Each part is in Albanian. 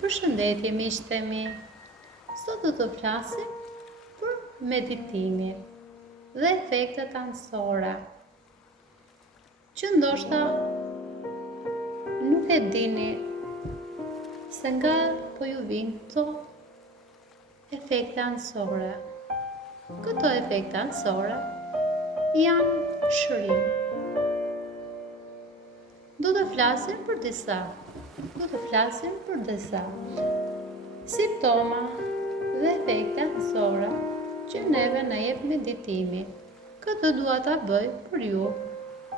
Përshëndetje miqtë e mi. Sot do të flasim për meditimin dhe efektet anësore, që ndoshta nuk e dini se nga po ju vinë këto efekte anësore. Këto efekte anësore janë shërim. Do të flasim për disa simptoma dhe efekte anësore që neve na jep meditimi. Këtë dua ta bëj për ju,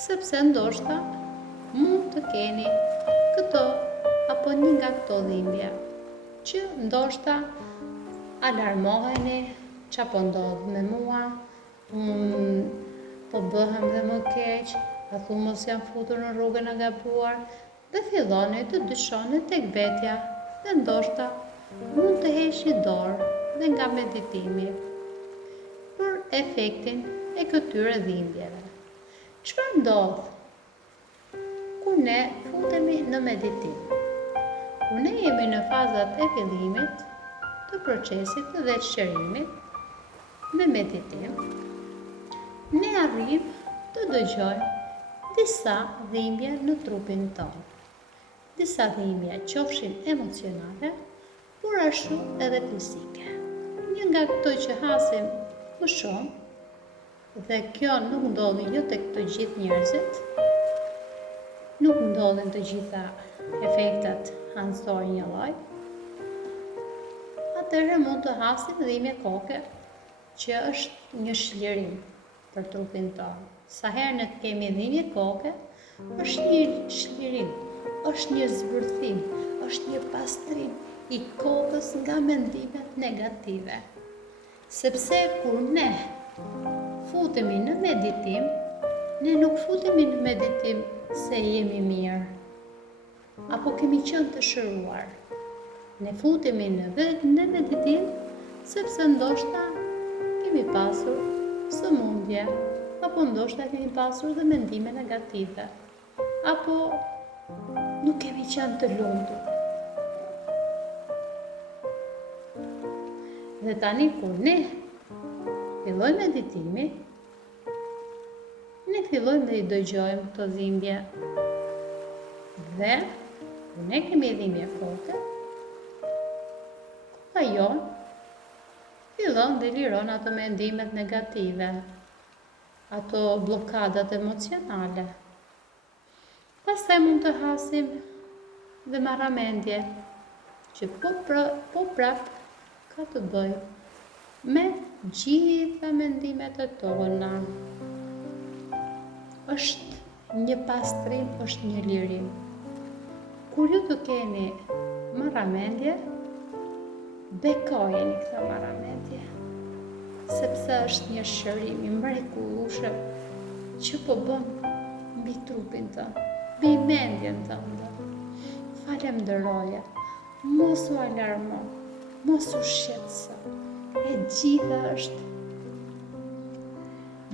sepse ndoshta mund të keni këto apo një nga këto dhimbje, që ndoshta alarmoheni, çfarë po ndodh me mua, po bëhem dhe më keq, a thumos jam futur në rrugën e gabuar, dhe filloni të dyshoni tek vetja, dhe ndoshta mund të heqni dorë dhe nga meditimi për efektin e këtyre dhimbjeve. Çfarë ndodh kur ne futemi në meditim? Kur ne jemi në fazat e fillimit të procesit dhe shërimit me meditim, ne arrim të dëgjojmë disa dhimbje në trupin tonë. Disa dhimbje qofshin emocionale, por ashtu edhe fizike. Një nga këto që hasim më shumë, dhe kjo nuk ndodhi jo tek të gjithë njerëzit, nuk ndodhin të gjitha efektet anësor një lloj, atëherë mund të hasim dhimbje koke, që është një shlirim për trupin tonë. Sa herë ne kemi dhimbje koke, është një shlirim, është një zbërthim, është një pastrim i kokës nga mendimet negative. Sepse kur ne futemi në meditim, ne nuk futemi në meditim se jemi mirë, apo kemi qenë të shëruar. Ne futemi në meditim sepse ndoshta kemi pasur sëmundje, apo ndoshta kemi pasur dhe mendime negative, apo nuk kemi qenë të lumtur. Dhe tani kur ne fillojmë meditimi, ne fillojmë dhe i dëgjojmë këto dhimbje. Dhe kur ne kemi dhimbje koke, koka jonë fillon dhe liron ato mendimet negative, ato blokadat emocionale. Pastaj mund të hasim dhe marramendje, që po prap ka të bëj me gjitha mendimet e tona. Është një pastrim, është një lirim. Kur ju të keni marramendje, bekojeni këta marramendje, sepse është një shërim i mrekullueshëm që po bën mbi trupin tënd, mbi mendjen tënde. Falenderoje, mos u alarmo, mos u shqetëso. E gjitha është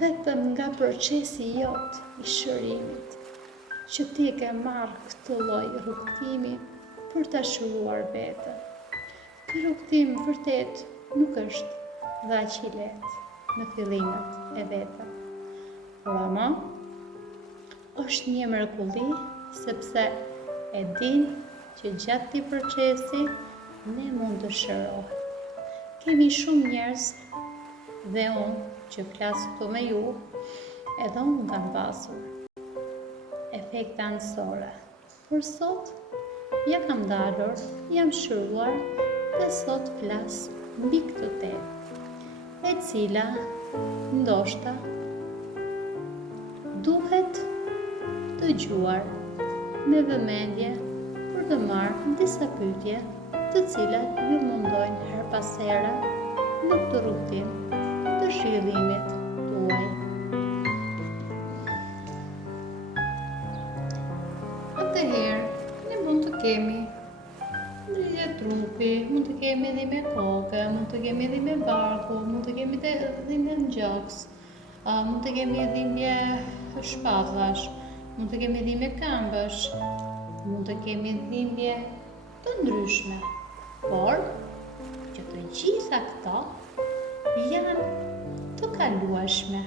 vetëm nga procesi jot i shërimit, që ti ke marrë këtë lloj rrugtimi për ta shëruar veten. Ky rrugtim vërtet nuk është dhe aq i lehtë në fillimet e veta, por ama është një mrekulli, sepse e din që gjatë këtij procesi ne mund të shërohem. Kemi shumë njerëz, dhe unë që flas këtu me ju, edhe unë kam pasur efekte anësore. Por sot ja kam dalur, jam shëruar dhe sot flas mbi këtë temë, e cila ndoshta duhet dëgjuar me vëmendje për të marrë disa pyetje, të cilat ju mundojnë her pas here në këtë rrugtim të shërimit tuaj. Atëherë, ne mund të kemi dhimbje trupi, mund të kemi dhimbje koke, mund të kemi dhimbje barku, mund të kemi dhimbje në gjoks, mund të kemi dhimbje shpatllash, mund të kemi dhimbje këmbësh, mund të kemi dhimbje të ndryshme, por që të gjitha këto janë të kalueshme.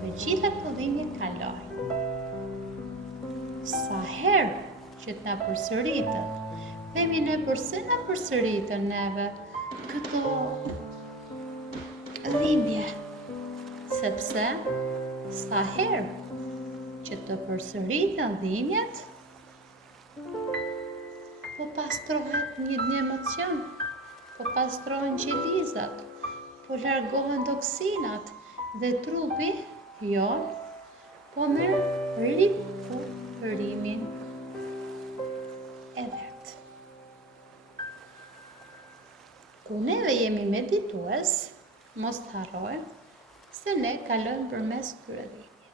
Të gjitha këto dhimbje kalojnë. Sa herë që t'na përsëritën, themi ne përse na përsëritën neve këto dhimbje, sepse sa herë që të përsëritën dhimbjet, po pastrohet një emocion, po pastrohen qelizat, po largohen toksinat dhe trupi jon po merr ripurimin e vet. Ku neve jemi meditues, mos të harrojmë se ne kalojmë përmes këtyre dhimbjeve.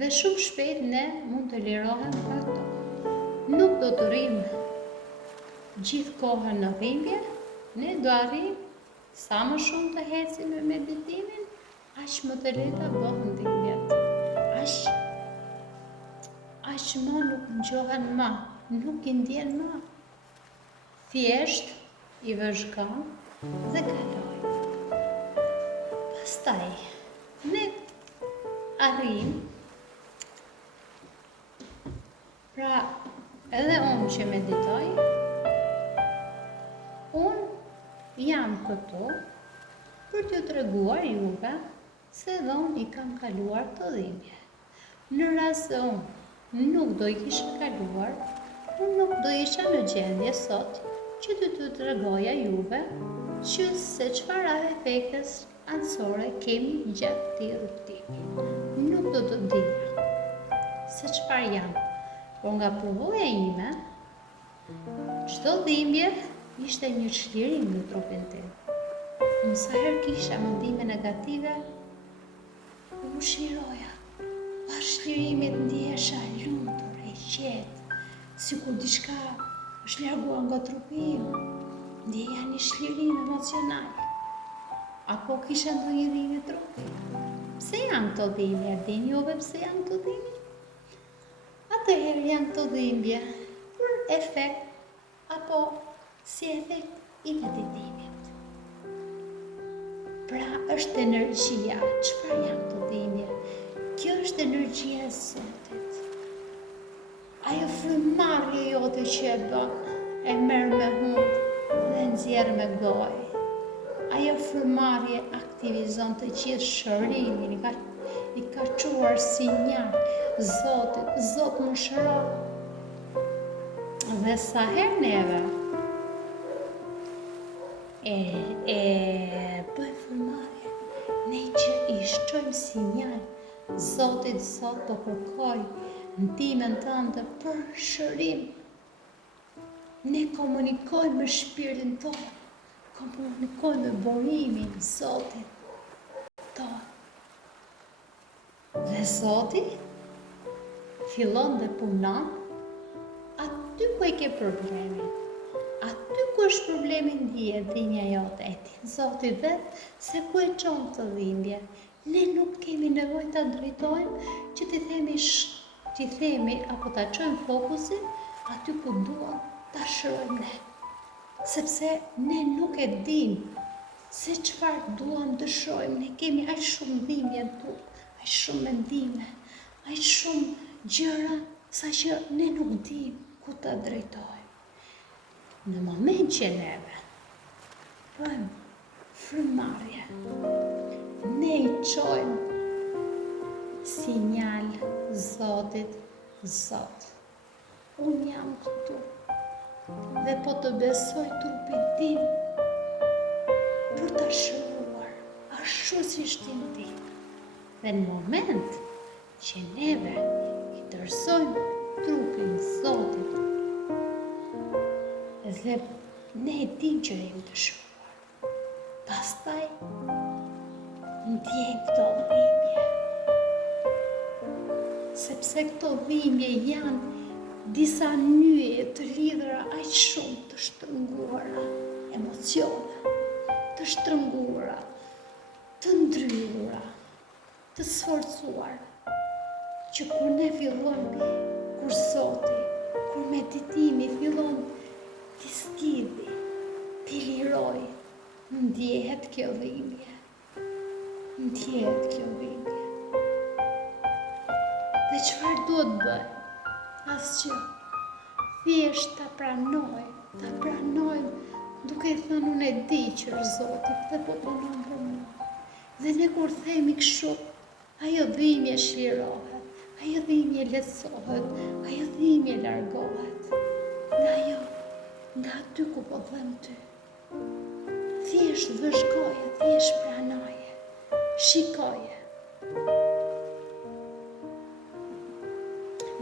Dhe shumë shpejt ne mund të lirohem nga to. Nuk do të rrimë gjithë kohën në dhimbje, ne do arrijmë sa më shumë të hecim me meditimin, aq më të lehta bëhen dhimbjet. Aq më nuk ngjohen më, nuk i ndjen më. Thjesht i vëzhgon dhe kalojnë. Pastaj, ne arrijmë, pra edhe unë që meditoj, unë jam këtu për t'ju treguar juve se dhe unë i kam kaluar të dhimbje. Në rast se unë nuk do i kisha kaluar, unë nuk do isha në gjendje sot që t'ju tregoja juve që se çfarë efektes anësore kemi gjatë këtij rrugtimi. Nuk do të dija se çfarë jam, por nga përvoja ime, çdo dhimbje ishte një çlirim në trupin tim. Unë sa herë kisha mendime negative, u shliroja. Pas shlirimit ndihesha lumtur, e qetë, sikur diçka është larguar nga trupi im. Ndjeja një shlirim emocional. Apo kisha ndonjë dhimbje trupi. Pse janë këto dhimbje? Dini juve pse janë këto dhimbje? Atëherë janë këto dhimbje për efekt apo si efekt i meditimit. Pra është energjia. Çfarë janë këto dhimbje? Kjo është energjia e Zotit. Ajo frymëmarrje jote që e bën, e merr me hund dhe nxjerr me gojë. Ajo frymëmarrje aktivizon të gjithë shërimin, i ka çuar sinjal Zotit, Zot më shëro. Dhe sa herë neve bëjmë frymëmarrje, ne që i shtojmë sinjal Zotit, Zot po kërkoj ndihmën tënde për shërim. Ne komunikojmë me shpirtin tonë, komunikojmë me burimin Zotit tonë. Dhe Zoti fillon dhe punon aty ku e ke problemin. Aty ku është problemi ndihet dhimbja jote, e din Zoti vetë se ku e çon të dhimbje. Ne nuk kemi nevojë ta drejtojmë që t'i themi apo ta çojmë fokusin aty ku duam ta shërojmë ne. Sepse ne nuk e dim se çfarë duam dëshojmë. Ne kemi aq shumë dhimbje në trupë, aq shumë mendime, aq shumë gjëra saqë ne nuk dim ku ta drejtojmë. Në moment që neve bëjmë frymëmarrje, ne i çojmë sinjal Zotit, Zot, unë jam këtu dhe po të besoj trupin tim për ta shëruar, ashtu si shtin ti. Dhe në moment që neve i tërësojmë trupin Zotit, dhe ne e dim që jemi të shëruar, pastaj ndjejmë këto dhimbje. Sepse këto dhimbje janë disa nyje të lidhura aq shumë të shtrënguara, emocione, të shtrënguara, të ndryhura, të sforcuara, që kur ne fillojmë, kur Zoti, kur meditimi fillon ndjehet kjo dhimbje. Ndjehet kjo dhimbje. Dhe çfarë duhet bëjmë? Asgjë. Thjesht ta pranojmë, duke thënë unë e di që është Zoti dhe po punon për mua. Dhe ne kur themi kështu, ajo dhimbje shlirohet, ajo dhimbje lehtësohet, ajo dhimbje largohet. Nga aty ku po them ty. Thjesht vëzhgoje, thjesht pranoje, shikoje.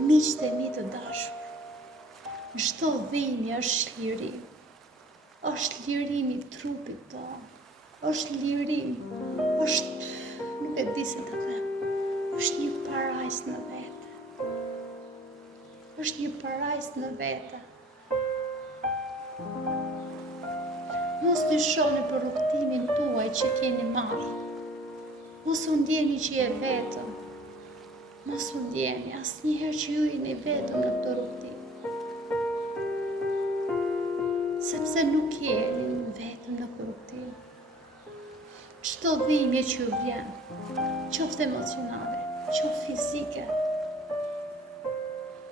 Miqtë e mi të dashur, çdo dhimbje është lirim. Është lirim i trupit tonë. Është lirim. Nuk e di si të them. Është një parajsë në vete. Është një parajsë në vete. Mos dyshoni për rrugtimin tuaj që keni marrë. Mos u ndjeni që je vetëm. Mos u ndjeni asnjëherë që ju jeni vetëm në këtë rrugtim. Sepse nuk jeni vetëm në këtë rrugtim. Çdo dhimbje që ju vjen, qoftë emocionale, qoftë fizike,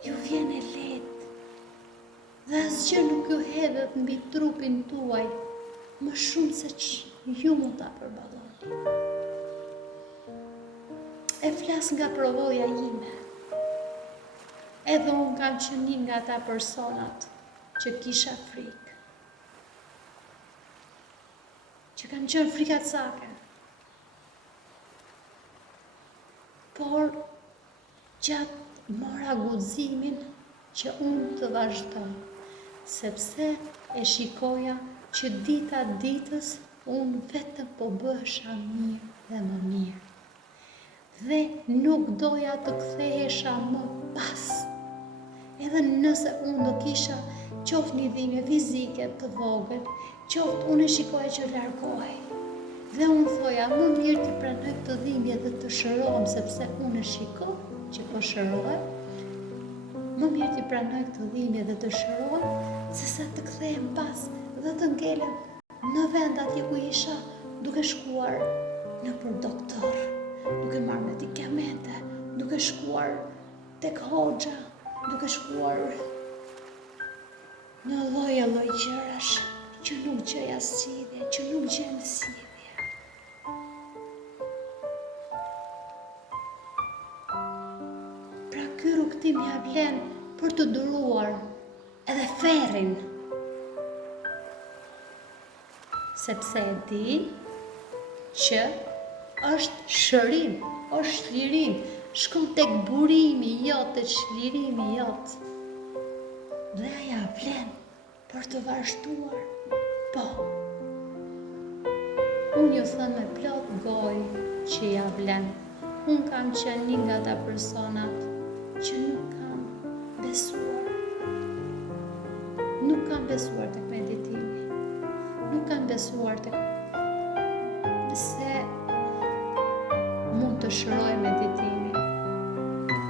ju vjen e lehtë. Dhe asgjë nuk ju hedhet mbi trupin tuaj më shumë se që ju mund ta përballoni. E flas nga provoja ime. Edhe unë kam qenë një nga ata personat që kisha frikë. Që kam qenë frikacake. Por gjatë mora guximin që unë të vazhdoj, sepse e shikoja që dita ditës unë vetëm po bëhesha mirë dhe më mirë. Dhe nuk doja të kthehesha më pas. Edhe nëse unë do kisha qoftë një dhimbje fizike të vogël, qoftë unë e shikoja që largohej. Dhe unë thoja, më mirë të pranoj këtë dhimbje dhe të shërohem, sepse unë e shikoj që po shërohem. Më mirë të pranoj këtë dhimbje dhe të shërohem, sesa të kthehem pas dhe të ngelem në vend atje ku isha, duke shkuar në për doktor, duke marrë medikamente, duke shkuar tek hoxha, duke shkuar në lloj gjërash që nuk gjej zgjidhje, që nuk gjen zgjidhje. Pra ky rrugtim ja vlen për të duruar edhe ferrin. Sepse e di që është shërim, është lirim, shkon tek burimi jot, tek çlirimi jot. Dhe aja vlen për të vazhduar. Po. Unë ju thënë me plot gojë që ja vlen. Unë kam qenë një nga ata personat që nuk kam besuar. Nuk kam besuar tek meditimi. Nuk kam besuar tek se mund të shëroj meditimi,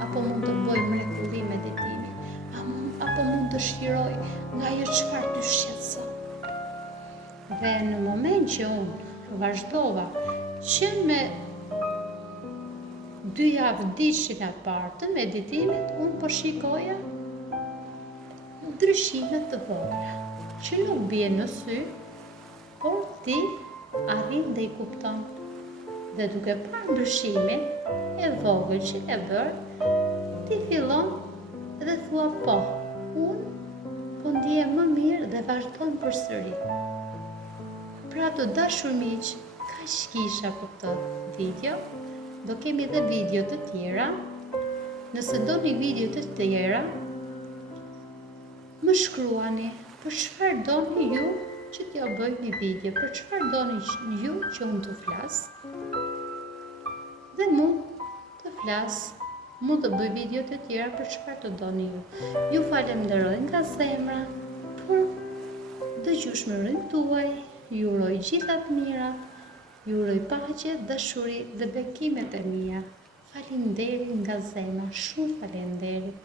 apo mund të bëj mrekulli meditimi, apo mund të shiroj nga ajo çfarë ty shqetëson. Dhe në moment që unë vazhdova që me 2 javë dishin e parë të meditimit, unë po shikoja ndryshimet të vogla, që nuk bie në sy, por ti arrin dhe i kupton. Dhe duke parë ndryshimin e vogël që e bërë, ti fillon dhe thua po, unë po ndihem më mirë dhe vazhdon përsëri. Pra të dashur miq, kaq kisha për këtë video. Do kemi edhe video të tjera. Nëse doni video të tjera, më shkruani për çfarë doni ju që t'ja bëj një video, për çfarë doni ju që unë të flas. Dhe mu të flas, mu të bëj video të tjera për çfarë të doni ju. Ju falenderoj nga zemra për dëgjueshmërinë tuaj. Ju uroj gjitha të mira, ju uroj paqe, dashuri dhe bekimet e mia. Faleminderit nga zemra, shumë faleminderit.